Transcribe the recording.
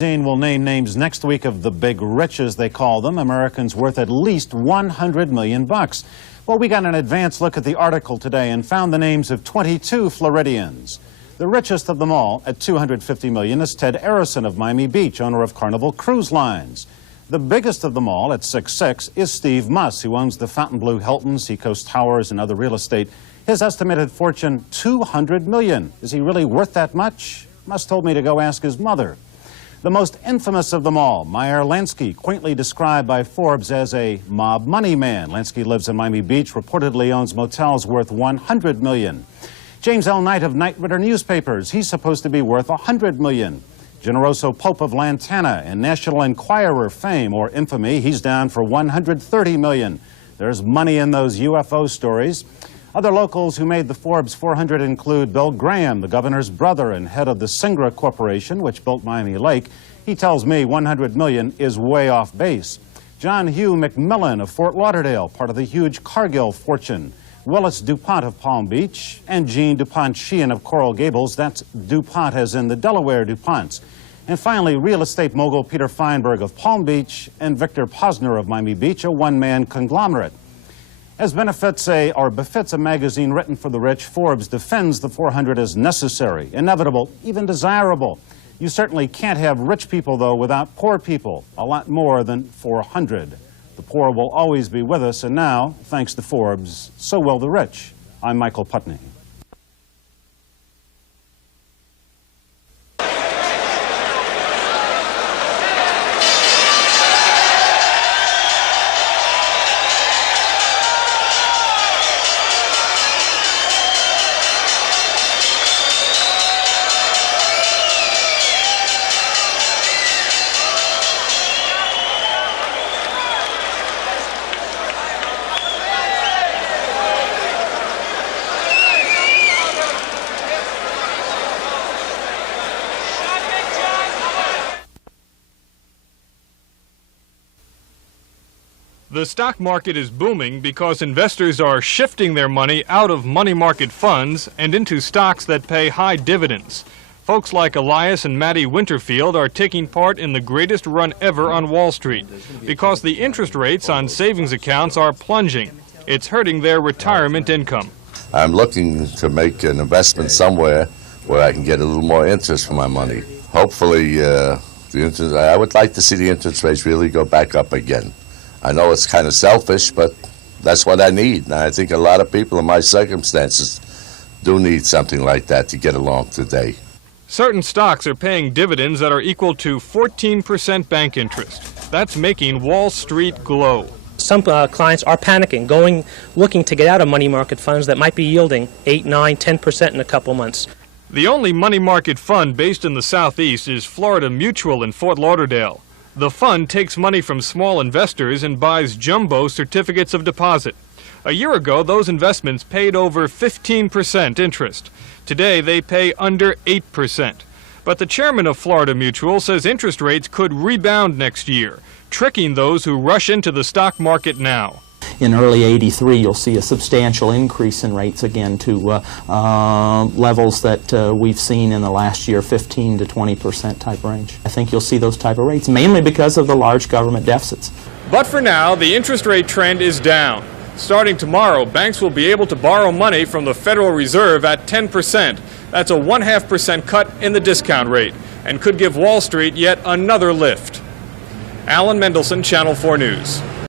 Will name names next week of the big rich, as they call them, Americans worth at least $100 million. Well, we got an advance look at the article today and found the names of 22 Floridians. The richest of them all, at $250 million, is Ted Arison of Miami Beach, owner of Carnival Cruise Lines. The biggest of them all, at 6'6", is Steve Muss, who owns the Fontainebleau Hilton, Seacoast Towers, and other real estate. His estimated fortune, $200 million. Is he really worth that much? Muss told me to go ask his mother. The most infamous of them all, Meyer Lansky, quaintly described by Forbes as a mob money man. Lansky lives in Miami Beach, reportedly owns motels worth $100 million. James L. Knight of Knight Ridder Newspapers, he's supposed to be worth $100 million. Generoso Pope of Lantana and National Enquirer fame or infamy, he's down for $130 million. There's money in those UFO stories. Other locals who made the Forbes 400 include Bill Graham, the governor's brother and head of the Singra Corporation, which built Miami Lake. He tells me $100 million is way off base. John Hugh McMillan of Fort Lauderdale, part of the huge Cargill fortune. Willis DuPont of Palm Beach, and Jean DuPont Sheehan of Coral Gables. That's DuPont as in the Delaware DuPonts. And finally, real estate mogul Peter Feinberg of Palm Beach and Victor Posner of Miami Beach, a one-man conglomerate. As befits a magazine written for the rich, Forbes defends the 400 as necessary, inevitable, even desirable. You certainly can't have rich people, though, without poor people, a lot more than 400. The poor will always be with us, and now, thanks to Forbes, so will the rich. I'm Michael Putney. The stock market is booming because investors are shifting their money out of money market funds and into stocks that pay high dividends. Folks like Elias and Maddie Winterfield are taking part in the greatest run ever on Wall Street because the interest rates on savings accounts are plunging. It's hurting their retirement income. I'm looking to make an investment somewhere where I can get a little more interest for my money. Hopefully, I would like to see the interest rates really go back up again. I know it's kind of selfish, but that's what I need. And I think a lot of people in my circumstances do need something like that to get along today. Certain stocks are paying dividends that are equal to 14% bank interest. That's making Wall Street glow. Some clients are panicking, looking to get out of money market funds that might be yielding 8, 9, 10% in a couple months. The only money market fund based in the Southeast is Florida Mutual in Fort Lauderdale. The fund takes money from small investors and buys jumbo certificates of deposit. A year ago, those investments paid over 15% interest. Today, they pay under 8%. But the chairman of Florida Mutual says interest rates could rebound next year, tricking those who rush into the stock market now. In early '83, you'll see a substantial increase in rates again to levels that we've seen in the last year, 15 to 20% type range. I think you'll see those type of rates, mainly because of the large government deficits. But for now, the interest rate trend is down. Starting tomorrow, banks will be able to borrow money from the Federal Reserve at 10%. That's a 0.5% cut in the discount rate, and could give Wall Street yet another lift. Alan Mendelson, Channel 4 News.